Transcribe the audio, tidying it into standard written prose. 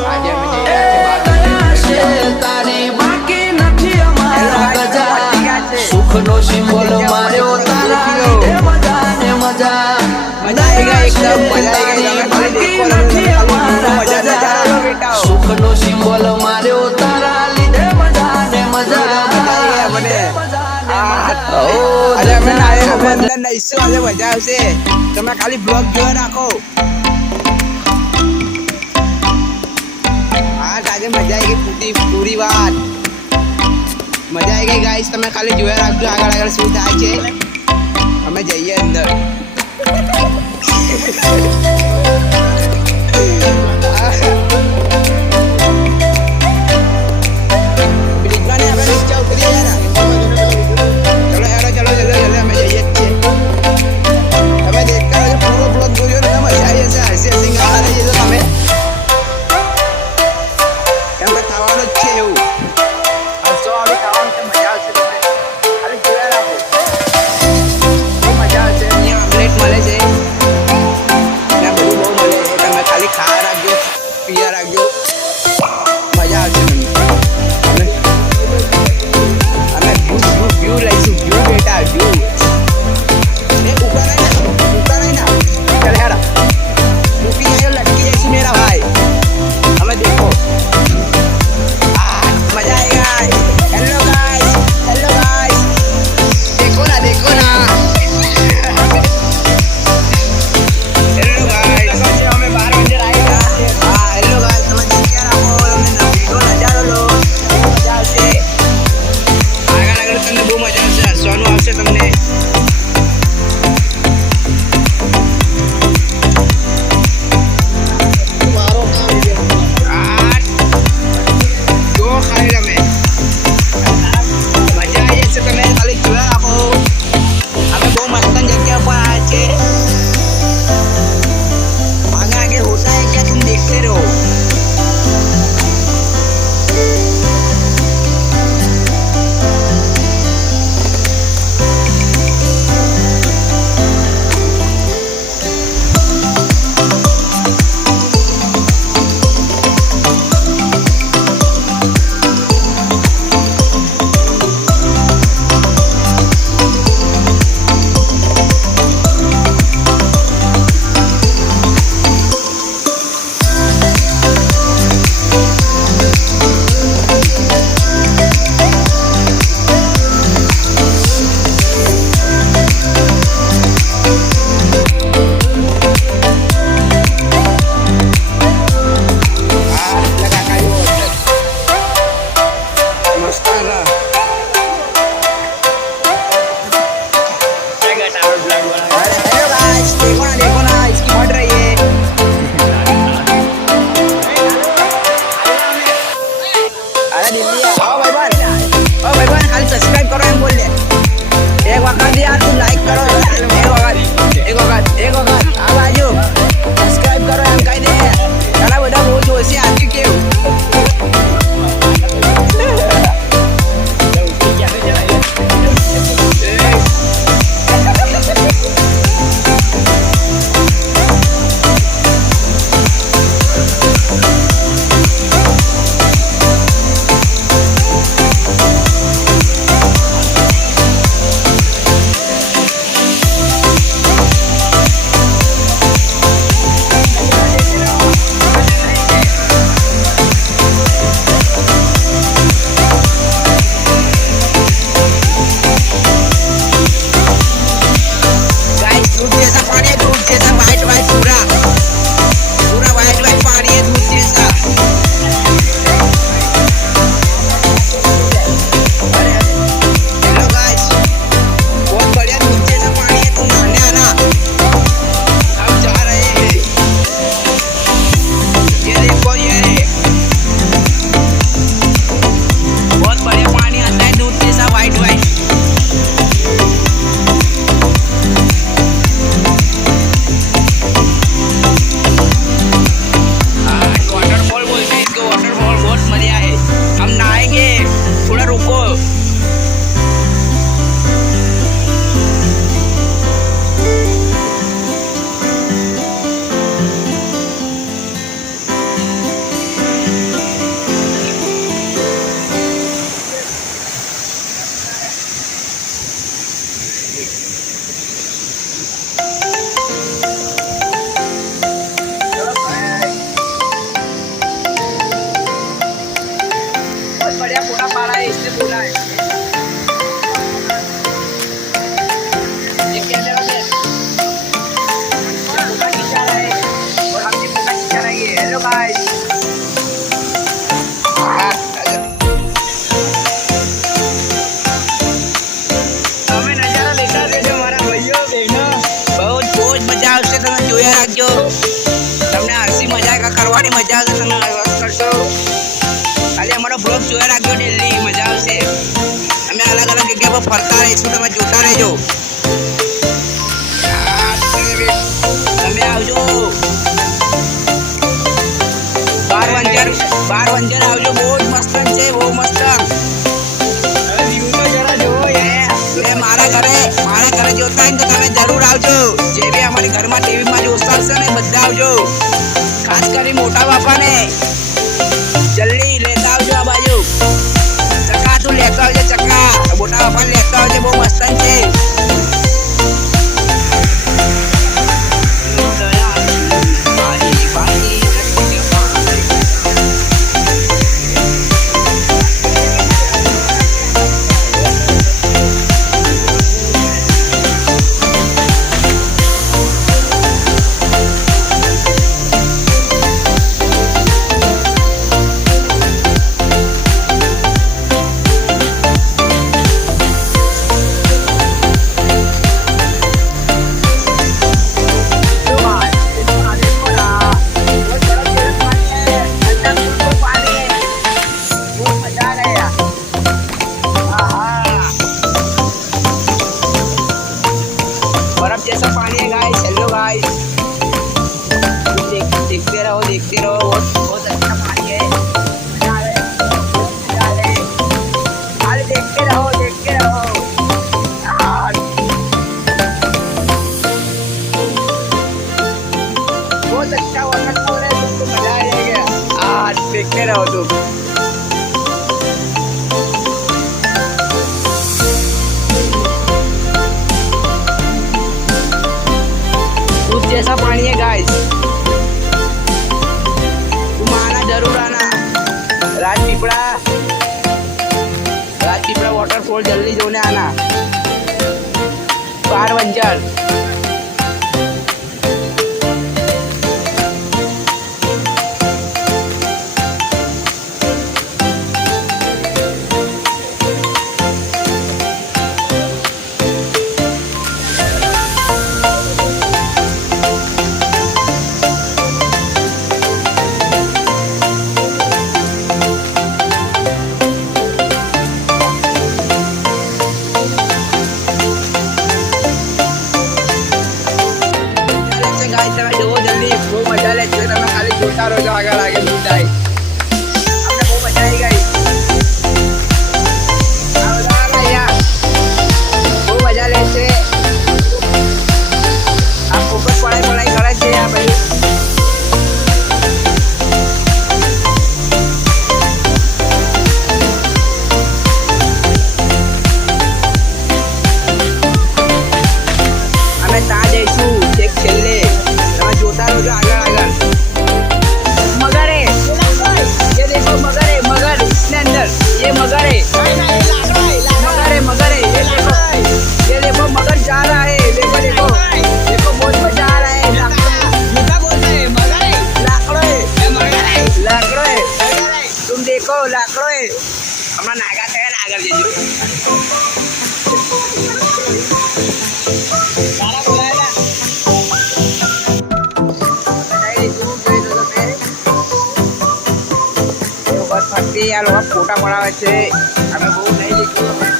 આજે અમે જઈ રહ્યા છીએ તારી બાકી નથી અમારા ગજા સુખનો સિમ્બોલ માર્યો તારા લીધે મજા ને મજા એકદમ મજા બાકી નથી અમારા ગજા સુખનો સિમ્બોલ માર્યો તારા લીધે મજા ને મજા આજે અમે અંદર નઈશું. આજે મજા આવશે. તમે ખાલી બ્લોગ જોઈ રાખો. આજે મજા આવી ગઈ પૂરી વાત મજા આવી ગઈ ગાઈસ. તમે ખાલી જોયા રાખજો આગળ આગળ શું થાય છે. અમે જઈએ અંદર. ગાઈસ તમે નજારા દેખા દેજો મારા ભાઈઓ બહેનો બહુ જ મજા આવશે તમે જોયા રાખજો તમને હસી મજા કરવાની મજા આવશે તમે વાત કરશો ખાલી અમારો બ્લોગ જોયા રાખજો ડેલી મજા આવશે અમે અલગ અલગ જગ્યા પર ફરતા રહીશું તમે જોતા રહેજો તમે આવજો બાર વંજર આવજો બહુ જ મસ્ત છે બહુ મસ્ત મારા ઘરે જોતા હોય તો તમે જરૂર આવજો જે બી અમારી ઘરમાં ટીવીમાં જોતા હશે ને બધા આવજો ખાસ કરી મોટા બાપાને જલ્દી લેતા આવજો આ બાજુ ચક્કા તું લેતા આવજો ચક્કા મોટા બાપાને લેતા આવજો બહુ મસ્ત છે बर्फ जैसा पानी है गाइस हेलो गाइस देखते रहो बहुत अच्छा पानी है खाली देखते रहो बहुत अच्छा वाटरफॉल है तुमको मजा आ जाएगा आज देखते रहो तुम जैसा पानी है गाइस तुम आना जरूर आना राजपीपड़ा वाटरफॉल जल्दी जोने आना बार वंजर જોતા રહો આગળ શું થાય અમને બહુ મજા આવી ગઈ બહુ મજા લે છે આ ફોકસ પડાઈ કરે છે આ ભાઈ અમે ત્યાં જઈશું છેક છેલ્લે તમે જોતા રહો આગળ मगर है ये देखो मगर इसके अंदर ये मगर है ये देखो मगर जा रहा है देखो बहुत मजा आ रहा है लाकड़ो है तुम देखो लाकड़ो है हमारा नागा थे नागर जेजू આ લોકો ફોટા પડાવે છે અમે બહુ નહીં લીધું